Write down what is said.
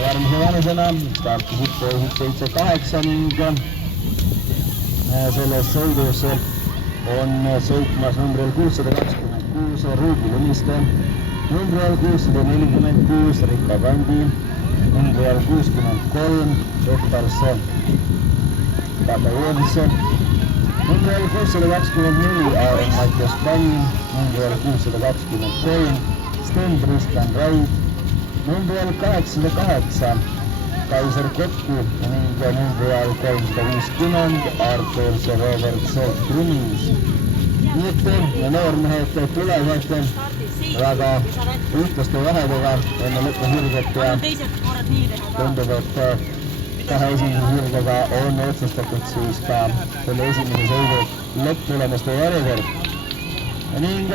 Järgmise vanusena startisid poisid 7-8 ning selles sõidus on sõitmas numbril 626 Ruudi Lumiste, numbril 646 Rikka Kandi, numbril 63 Petters Patajevs, numbril 624 Aaron Mattias Pann, numbril 623 Sten Tristan Raid, numbril 808 Kaiser Kotku ning numbril 350 Artur Robert Brunis. Nii et noormehed tulevad väga ühtlaste vahedega enne lõpuhirget ja tundub, et kahe esimese hirgega on otsustatud siis ka selle esimese sõidu lõpptulemuste järjekord. Ning